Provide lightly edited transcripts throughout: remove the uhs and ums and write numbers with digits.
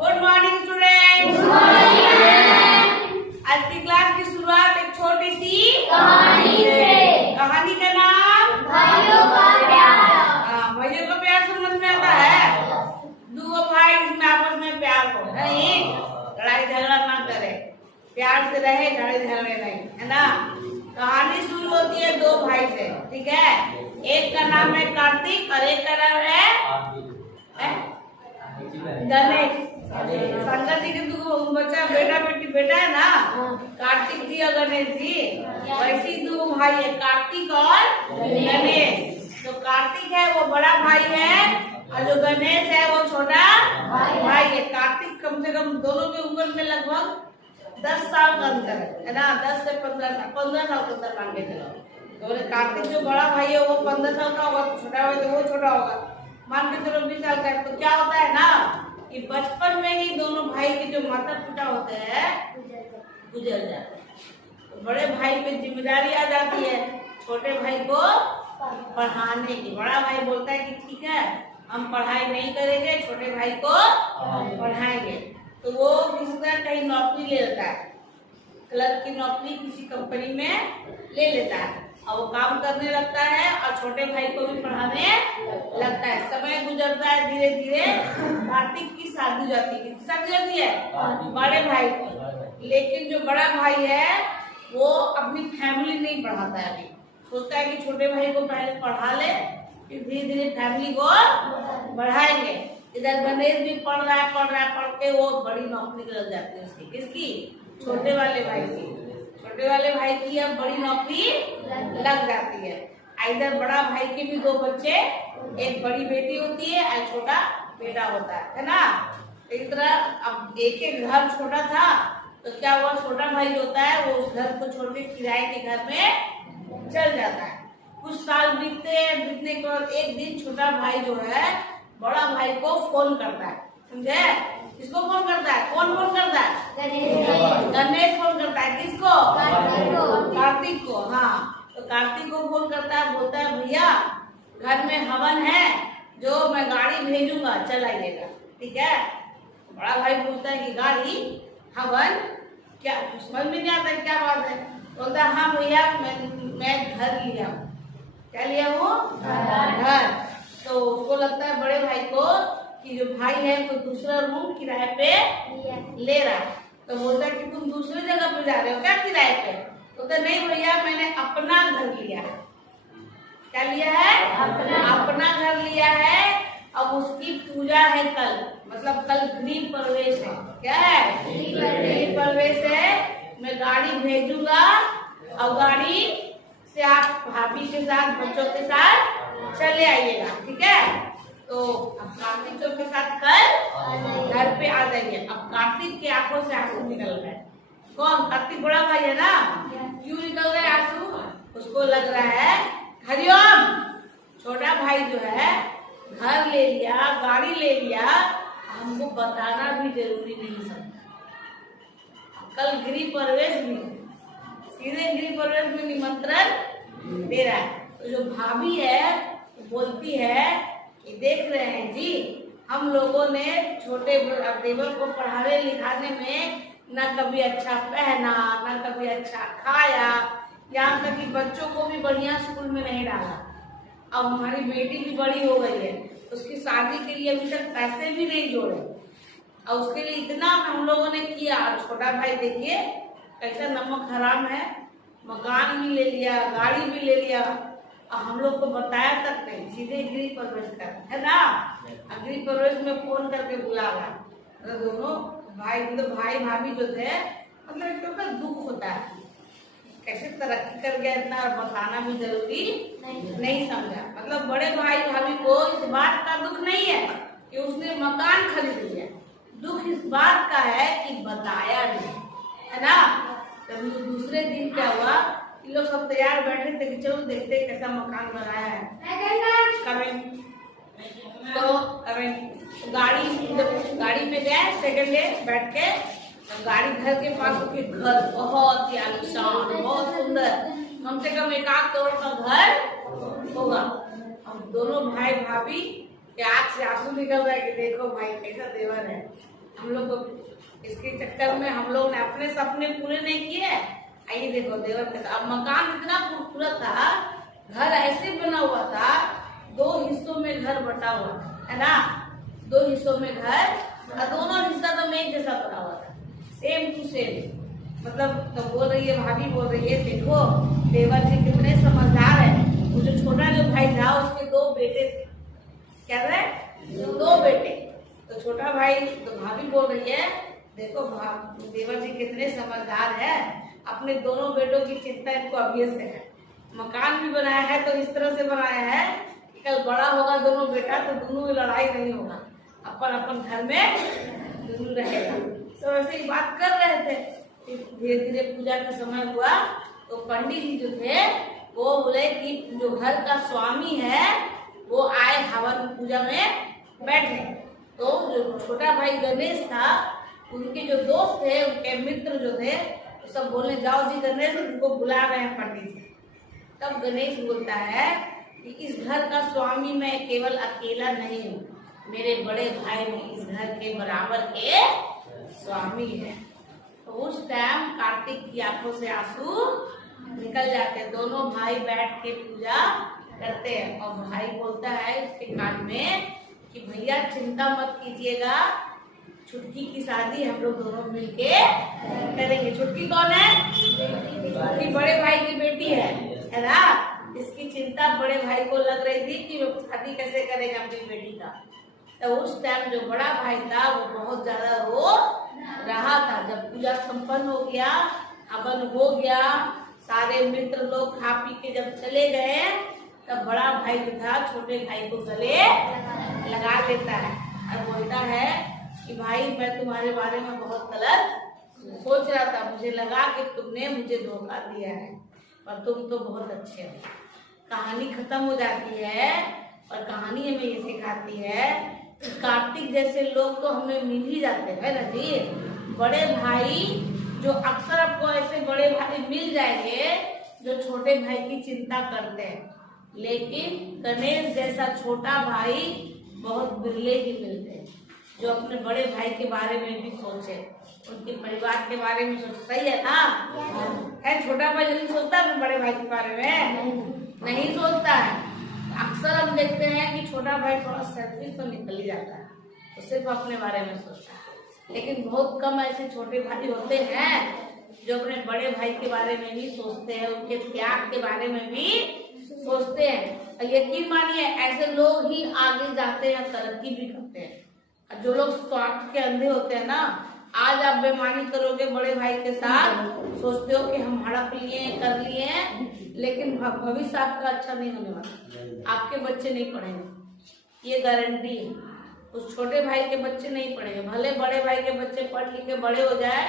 Good morning students. आज की class की शुरुआत एक छोटी सी कहानी से। कहानी का नाम भाइयों का प्यार। भाइयों का प्यार समझ में आता है। दो भाई इसमें आपस में प्यार हो, नहीं लड़ाई झगड़ा ना करे, प्यार से रहे, लड़ाई झगड़े नहीं, है ना। कहानी शुरू होती है दो भाई से, ठीक है। एक का नाम है कार्तिक और एक का नाम है गणेश। शंकर जी के दो बच्चा बेटा है ना, कार्तिक जी और गणेश जी। वैसे दो भाई है, कार्तिक और गणेश। जो कार्तिक है वो बड़ा भाई है और जो गणेश है वो छोटा भाई है। कार्तिक कम से कम दोनों की उम्र में लगभग 10 साल का अंतर है ना, 10 से 15 साल का अंतर मान के चलो। तो कार्तिक जो बड़ा भाई है वो 15 साल का होगा, छोटा भाई तो वो छोटा होगा, मान के चलो 20 साल का है। तो क्या होता है ना कि बचपन में ही दोनों भाई के जो माता पिता होते हैं गुजर जाते हैं। तो बड़े भाई पे जिम्मेदारी आ जाती है छोटे भाई को पढ़ाने की। बड़ा भाई बोलता है कि ठीक है हम पढ़ाई नहीं करेंगे, छोटे भाई को पढ़ाएंगे। तो वो किसी तरह कहीं नौकरी ले लेता है, क्लर्क की नौकरी किसी कंपनी में ले लेता है और वो काम करने लगता है और छोटे भाई को भी पढ़ाने लगता है। समय गुजरता है, धीरे धीरे कार्तिक की शादी हो जाती है। किसकी शादी होती है? बड़े भाई की। लेकिन जो बड़ा भाई है वो अपनी फैमिली नहीं पढ़ाता है। अभी सोचता है कि छोटे भाई को पहले पढ़ा ले, फिर धीरे धीरे फैमिली को बढ़ाएंगे। इधर गणेश भी पढ़ रहा है, पढ़ के वो बड़ी नौकरी लग जाती है उसकी। किसकी? छोटे वाले भाई की। छोटे वाले भाई की अब बड़ी नौकरी लग जाती है। इधर बड़ा भाई के भी दो बच्चे, एक बड़ी बेटी होती है और छोटा बेटा होता है ना। इस तरह अब एक घर छोटा था तो क्या हुआ, छोटा भाई जो होता है वो उस घर को छोड़ के किराए के घर में चल जाता है। कुछ साल बीतने के बाद एक दिन छोटा भाई जो है बड़ा भाई को फोन करता है, समझे? किसको फोन करता है? कौन फोन करता है? गणेश फोन करता है। किसको? कार्तिक को। हाँ, तो कार्तिक को फोन करता है, बोलता है भैया घर में हवन है, जो मैं गाड़ी भेजूंगा, चल आइएगा, ठीक है। बड़ा भाई पूछता है कि गाड़ी हवन क्या, समझ में नहीं आता क्या बात है। बोलता है हाँ भैया मैं घर लिया हूँ। क्या लिया हूँ? घर। तो उसको लगता है बड़े भाई को कि जो भाई है वो दूसरा रूम किराए पे ले रहा है। तो बोलता है कि तुम दूसरी जगह पे जा रहे हो क्या किराए पे? बोलता तो नहीं भैया मैंने अपना घर लिया है। क्या लिया है? अपना घर लिया है। अब उसकी पूजा है कल, मतलब कल गृह प्रवेश है। क्या है? गृह प्रवेश है। मैं गाड़ी भेजूंगा और गाड़ी से आप भाभी के साथ बच्चों के साथ चले आइएगा, ठीक है। तो अब कार्तिक के साथ कल घर पे आ जाइए। अब कार्तिक की आंखों से आंसू निकल रहे। कौन? कार्तिक बड़ा भाई है ना। क्यों निकल रहे आंसू? उसको लग रहा है हरिओम छोटा भाई जो है घर ले लिया, गाड़ी ले लिया, हमको बताना भी जरूरी नहीं समझा। कल गृह प्रवेश भी, सीधे गृह प्रवेश में निमंत्रण दे रहा है। तो जो भाभी है बोलती है कि देख रहे हैं जी, हम लोगों ने छोटे देवर को पढ़ाने लिखाने में न कभी अच्छा पहना, न कभी अच्छा खाया, यहाँ तक कि बच्चों को भी बढ़िया स्कूल में नहीं डाला। अब हमारी बेटी भी बड़ी हो गई है, उसकी शादी के लिए अभी तक पैसे भी नहीं जोड़े और उसके लिए इतना हम लोगों ने किया। और छोटा भाई देखिए कैसा नमक हराम है, मकान भी ले लिया, गाड़ी भी ले लिया और हम लोग को बताया तक नहीं, सीधे गृह प्रवेश कर, है ना। गृह प्रवेश में फोन करके बुला रहा। तो दोनों भाई मतलब भाई भाभी जो थे, मतलब एक तो दुख होता है कैसे तरक्की कर गया इतना, बताना भी जरूरी नहीं समझा। मतलब बड़े भाई भाभी को इस बात का दुख नहीं है कि उसने मकान खरीद लिया, दुख इस बात का है कि बताया नहीं, है ना। तभी दूसरे दिन क्या हुआ, इन लोग सब तैयार बैठे थे कि चलो देखते कैसा मकान बनाया है। तो गाड़ी में गए, सेकंड डे बैठ के गाड़ी घर के पास उसके घर बहुत ही आलीशान, बहुत सुंदर, कम से कम 1 करोड़ का घर होगा। अब दोनों भाई भाभी के आंख से आंसू निकल रहा है कि देखो भाई कैसा देवर है, हम लोग को इसके चक्कर में हम लोग ने अपने सपने पूरे नहीं किए। आइए देखो देवर के अब मकान इतना खूबसूरत था, घर ऐसे बना हुआ था, 2 हिस्सों में घर बटा हुआ था, है ना। 2 हिस्सों में घर और दोनों हिस्सा तो एक जैसा बना हुआ था, सेम टू सेम। मतलब तो बोल रही है, भाभी बोल रही है, देखो देवर जी कितने समझदार है। वो जो छोटा जो भाई था उसके 2 बेटे थे, क्या रहे 2 बेटे। तो छोटा भाई तो भाभी बोल रही है, देखो देवर जी कितने समझदार है, अपने दोनों बेटों की चिंता इनको अभी से है। मकान भी बनाया है तो इस तरह से बनाया है कि कल बड़ा होगा दोनों बेटा तो दोनों में लड़ाई नहीं होगा, अपन अपन घर में दोनों रहेगा। तो ऐसे ही बात कर रहे थे। धीरे धीरे पूजा का समय हुआ तो पंडित जी जो थे वो बोले कि जो घर का स्वामी है वो आए हवन पूजा में बैठे। तो जो छोटा भाई गणेश था, उनके जो दोस्त थे, उनके मित्र जो थे, तो सब बोलने जाओ जी गणेश उनको बुला रहे हैं पंडित जी। तब गणेश बोलता है कि इस घर का स्वामी मैं केवल अकेला नहीं हूँ, मेरे बड़े भाई भी इस घर के बराबर के स्वामी है। तो उस टाइम कार्तिक की आंखों से आंसू निकल जाते, दोनों भाई बैठ के पूजा करते हैं। और भाई बोलता है उसके कान में कि भैया चिंता मत कीजिएगा, छुटकी की शादी हम लोग दोनों मिलके करेंगे। छुटकी कौन है? छुटकी बड़े भाई की बेटी है ना। इसकी चिंता बड़े भाई को लग रही थी कि वो शादी कैसे करेंगे अपनी बेटी का। तो उस टाइम जो बड़ा भाई था वो बहुत ज्यादा रो रहा था। जब पूजा संपन्न हो गया, हवन हो गया, सारे मित्र लोग खा पी के जब चले गए, तब बड़ा भाई जो था छोटे भाई को गले लगा लेता है और बोलता है कि भाई मैं तुम्हारे बारे में बहुत गलत सोच रहा था, मुझे लगा कि तुमने मुझे धोखा दिया है, पर तुम तो बहुत अच्छे हो। कहानी खत्म हो जाती है और कहानी हमें ये सिखाती है कि कार्तिक जैसे लोग तो हमें मिल ही जाते हैं ना जी। बड़े भाई जो अक्सर आपको ऐसे बड़े भाई मिल जाएंगे जो छोटे भाई की चिंता करते हैं, लेकिन गणेश जैसा छोटा भाई बहुत बिरले ही मिलते हैं जो अपने बड़े भाई के बारे में भी सोचे, उनके परिवार के बारे में सोचे। सही है ना? है छोटा भाई जल्दी सोचता है बड़े भाई के बारे में? नहीं सोचता है। अक्सर हम देखते हैं कि छोटा भाई थोड़ा सेल्फिश तो निकल ही जाता है, तो सिर्फ अपने बारे में सोचता है। लेकिन बहुत कम ऐसे छोटे भाई होते हैं जो अपने बड़े भाई के बारे में भी सोचते हैं, उनके त्याग के बारे में भी सोचते हैं। और यकीन मानिए ऐसे लोग ही आगे जाते हैं, तरक्की भी करते हैं। और जो लोग स्वार्थ के अंधे होते हैं ना, आज आप बेईमानी करोगे बड़े भाई के साथ, सोचते हो कि हम हड़प लिए कर लिए, लेकिन भविष्य आपका अच्छा नहीं होने वाला। आपके बच्चे नहीं पढ़ेंगे, ये गारंटी है। उस छोटे भाई के बच्चे नहीं पढ़ेंगे, भले बड़े भाई के बच्चे पढ़ लिख के बड़े हो जाए,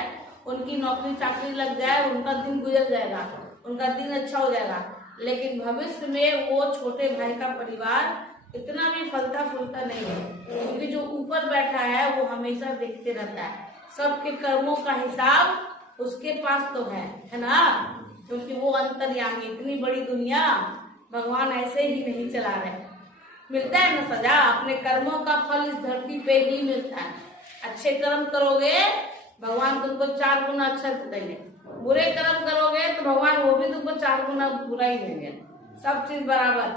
उनकी नौकरी चाकरी लग जाए, उनका दिन गुजर जाएगा, उनका दिन अच्छा हो जाएगा, लेकिन भविष्य में वो छोटे भाई का परिवार इतना भी फलता फूलता नहीं है, क्योंकि जो ऊपर बैठा है वो हमेशा देखते रहता है। सबके कर्मों का हिसाब उसके पास तो है ना, क्योंकि वो अंतर्यामी। इतनी बड़ी दुनिया भगवान ऐसे ही नहीं चला रहे। मिलता है ना सजा, अपने कर्मों का फल इस धरती पे ही मिलता है। अच्छे कर्म करोगे भगवान तुमको 4 गुना अच्छा देंगे, बुरे कर्म करोगे तो भगवान वो भी तुमको 4 गुना बुरा ही देंगे। सब चीज बराबर।